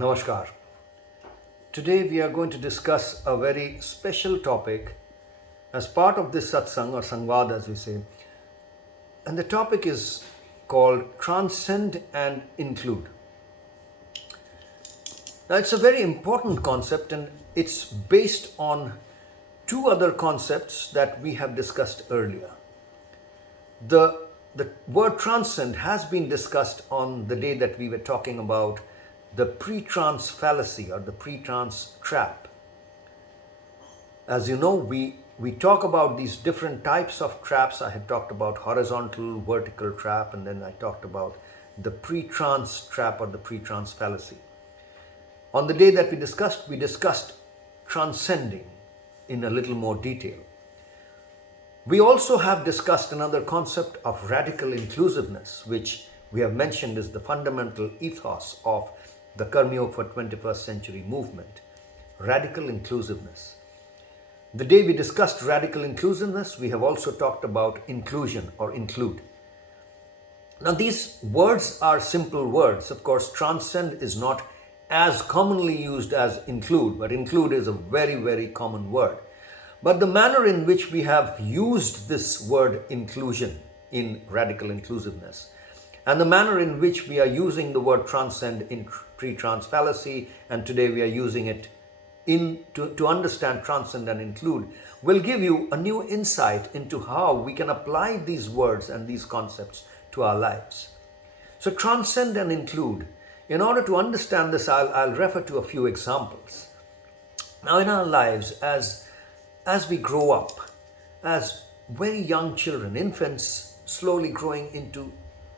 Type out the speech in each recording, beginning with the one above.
Namaskar. Today we are going to discuss a very special topic as part of this satsang or sangvad as we say. And the topic is called transcend and include. Now it's a very important concept and it's based on two other concepts that we have discussed earlier. The word transcend has been discussed on the day that we were talking about the pre-trance fallacy or the pre-trance trap. As you know, we talk about these different types of traps. I had talked about horizontal, vertical trap, and then I talked about the pre-trance trap or the pre-trance fallacy. On the day that we discussed transcending in a little more detail. We also have discussed another concept of radical inclusiveness, which we have mentioned is the fundamental ethos of the Karma Yoga for 21st Century movement. Radical inclusiveness. The day we discussed radical inclusiveness, we have also talked about inclusion or include. Now these words are simple words. Of course, transcend is not as commonly used as include, but include is a very, very common word. But the manner in which we have used this word inclusion in radical inclusiveness and the manner in which we are using the word transcend in pre-trance fallacy and today we are using it to understand transcend and include will give you a new insight into how we can apply these words and these concepts to our lives. So transcend and include. In order to understand this, I'll refer to a few examples. Now in our lives, as we grow up, as very young children, infants slowly growing into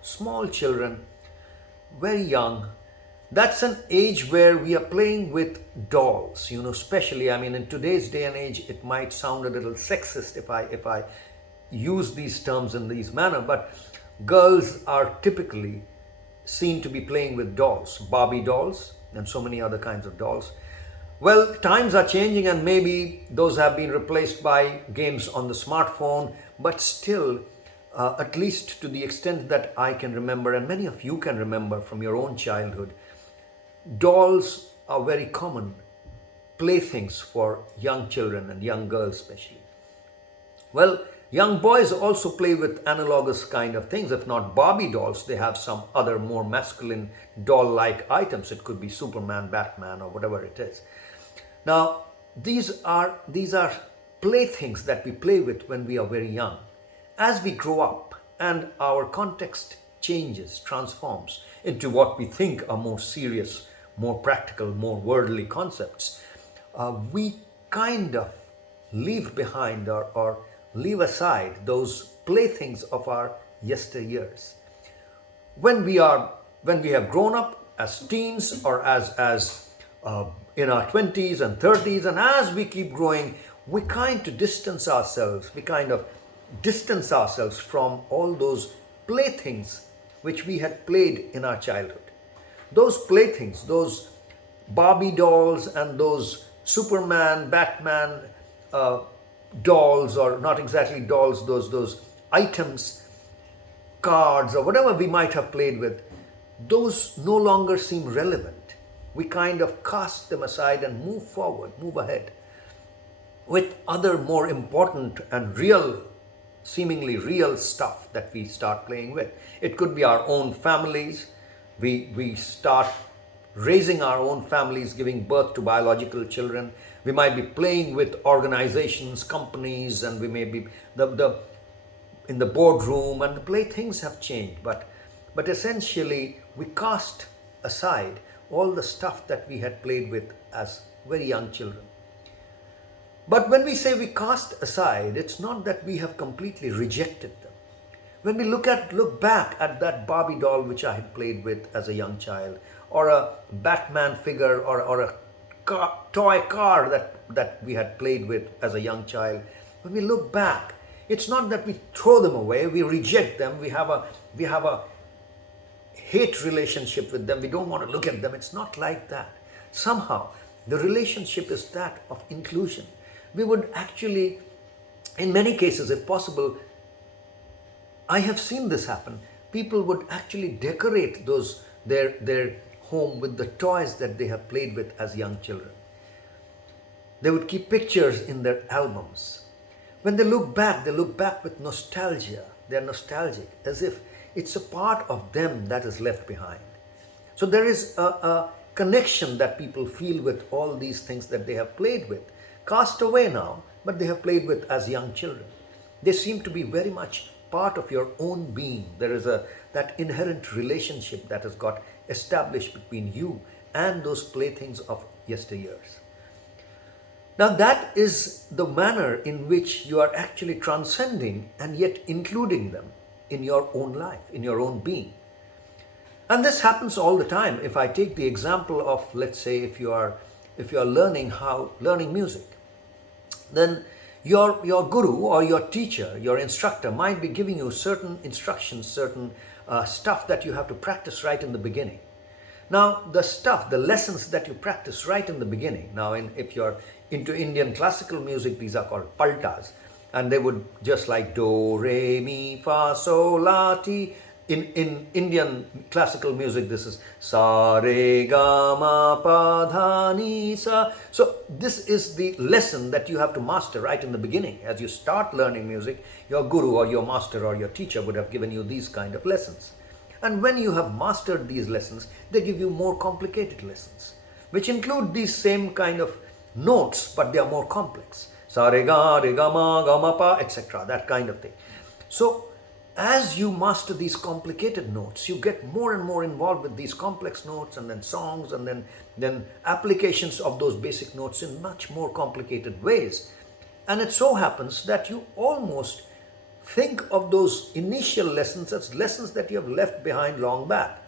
small children, very young, that's an age where we are playing with dolls, especially, in today's day and age, it might sound a little sexist if I use these terms in these manner, but girls are typically seen to be playing with dolls, Barbie dolls, and so many other kinds of dolls. Well, times are changing and maybe those have been replaced by games on the smartphone, but still, at least to the extent that I can remember, and many of you can remember from your own childhood, dolls are very common playthings for young children and young girls especially. Well, young boys also play with analogous kind of things. If not Barbie dolls, they have some other more masculine doll-like items. It could be Superman, Batman, or whatever it is. Now, these are playthings that we play with when we are very young. As we grow up and our context changes, transforms into what we think are more serious, more practical, more worldly concepts, we kind of leave behind or leave aside those playthings of our yesteryears. When we have grown up as teens or as in our 20s and 30s, and as we keep growing, we kind of distance ourselves from all those playthings which we had played in our childhood. Those playthings, those Barbie dolls and those Superman, Batman dolls, or not exactly dolls, those items, cards, or whatever we might have played with, those no longer seem relevant. We kind of cast them aside and move forward, move ahead with other more important and seemingly real stuff that we start playing with. It could be our own families. We start raising our own families, giving birth to biological children. We might be playing with organizations, companies, and we may be in the boardroom, and the playthings have changed. But essentially, we cast aside all the stuff that we had played with as very young children. But when we say we cast aside, it's not that we have completely rejected them. When we look back at that Barbie doll which I had played with as a young child, or a Batman figure, or a toy car that we had played with as a young child, when we look back, it's not that we throw them away, we reject them, we have a hate relationship with them, we don't want to look at them. It's not like that. Somehow, the relationship is that of inclusion. We would actually, in many cases, if possible, I have seen this happen. People would actually decorate their home with the toys that they have played with as young children. They would keep pictures in their albums. When they look back with nostalgia. They are nostalgic, as if it's a part of them that is left behind. So there is a connection that people feel with all these things that they have played with, cast away now, but they have played with as young children. They seem to be very much part of your own being. There is that inherent relationship that has got established between you and those playthings of yesteryears. Now, that is the manner in which you are actually transcending and yet including them in your own life, in your own being. And this happens all the time. If I take the example of, let's say, if you are learning music, then your guru or your teacher, your instructor might be giving you certain instructions, certain stuff that you have to practice right in the beginning. Now, the lessons that you practice right in the beginning, now if you're into Indian classical music, these are called paltas. And they would, just like do, re, mi, fa, sol, la, ti. In Indian classical music, this is sa, re, ga, ma, pa, dha, ni, sa. So this is the lesson that you have to master right in the beginning. As you start learning music, your guru or your master or your teacher would have given you these kind of lessons. And when you have mastered these lessons, they give you more complicated lessons, which include these same kind of notes, but they are more complex. Sa, re, ga, ma, pa, etc. That kind of thing. So as you master these complicated notes, you get more and more involved with these complex notes, and then songs, and then applications of those basic notes in much more complicated ways. And it so happens that you almost think of those initial lessons as lessons that you have left behind long back.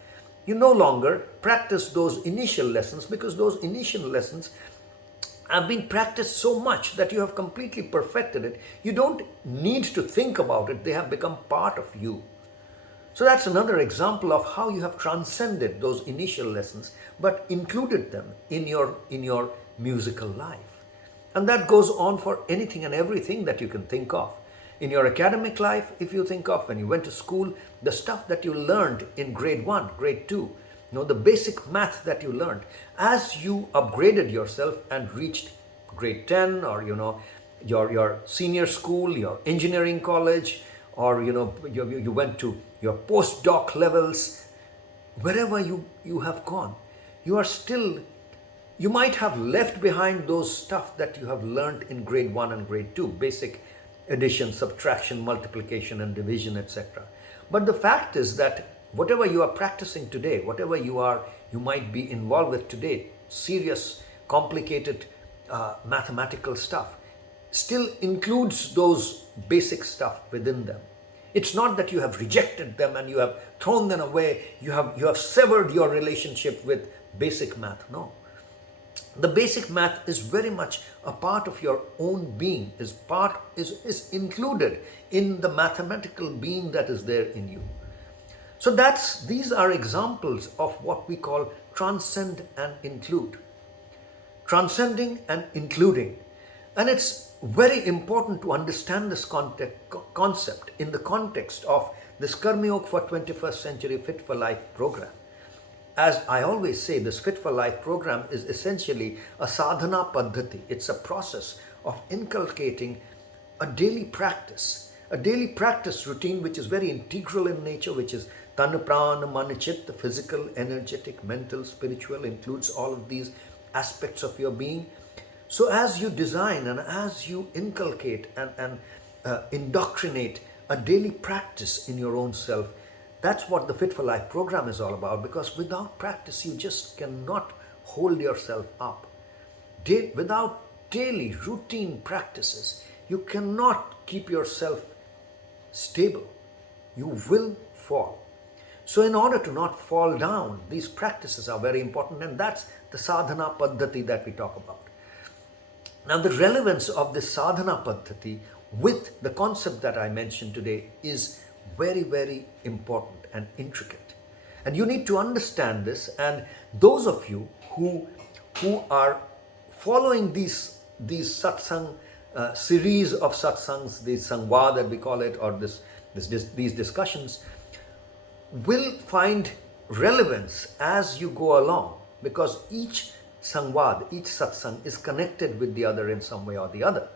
You no longer practice those initial lessons because those initial lessons have been practiced so much that you have completely perfected it. You don't need to think about it. They have become part of you. So that's another example of how you have transcended those initial lessons but included them in your musical life. And that goes on for anything and everything that you can think of. In your academic life, if you think of when you went to school, the stuff that you learned in grade 1, grade 2, the basic math that you learned, as you upgraded yourself and reached grade 10, or your senior school, your engineering college, or you went to your postdoc levels, wherever you have gone, you might have left behind those stuff that you have learned in grade 1 and grade 2, basic addition, subtraction, multiplication and division, etc. But the fact is that whatever you are practicing today, whatever you might be involved with today, serious, complicated mathematical stuff, still includes those basic stuff within them. It's not that you have rejected them and you have thrown them away, you have severed your relationship with basic math. No. The basic math is very much a part of your own being, is included in the mathematical being that is there in you. So these are examples of what we call transcend and include. Transcending and including. And it's very important to understand this concept in the context of this Karma Yoga for 21st Century Fit for Life program. As I always say, this Fit for Life program is essentially a sadhana paddhati. It's a process of inculcating a daily practice routine which is very integral in nature, which is tan, prana, man, chit, physical, energetic, mental, spiritual, includes all of these aspects of your being. So as you design and as you inculcate and indoctrinate a daily practice in your own self, that's what the Fit for Life program is all about, because without practice, you just cannot hold yourself up. Without daily routine practices, you cannot keep yourself stable. You will fall. So in order to not fall down, these practices are very important, and that's the sadhana paddhati that we talk about. Now, the relevance of this sadhana paddhati with the concept that I mentioned today is very, very important and intricate. And you need to understand this. And those of you who are following these satsang series of satsangs, these sangwa that we call it, or these discussions, will find relevance as you go along, because each sangwad, each satsang is connected with the other in some way or the other.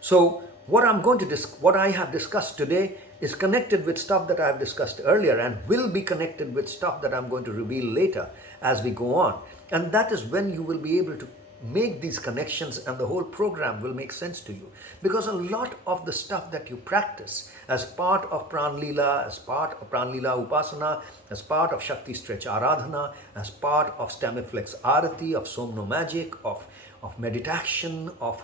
So what I have discussed today is connected with stuff that I have discussed earlier, and will be connected with stuff that I'm going to reveal later as we go on. And that is when you will be able to make these connections, and the whole program will make sense to you. Because a lot of the stuff that you practice as part of Pran Leela, as part of Pran Leela Upasana, as part of Shakti Stretch Aradhana, as part of Stamiflex Arati, of Somno Magic, of meditation, of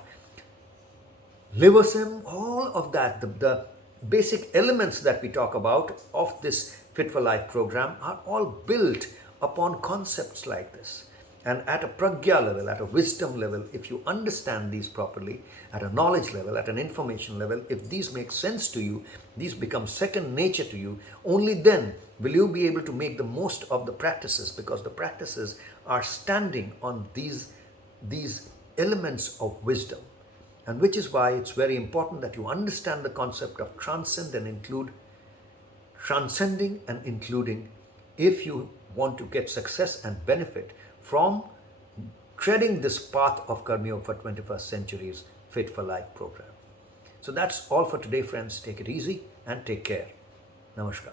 liver sim, all of that, the basic elements that we talk about of this Fit for Life program are all built upon concepts like this. And at a pragya level, at a wisdom level, if you understand these properly, at a knowledge level, at an information level, if these make sense to you, these become second nature to you, only then will you be able to make the most of the practices, because the practices are standing on these elements of wisdom. And which is why it's very important that you understand the concept of transcending and including, if you want to get success and benefit from treading this path of Karma Yoga for 21st Century's Fit for Life program. So that's all for today, friends. Take it easy and take care. Namaskar.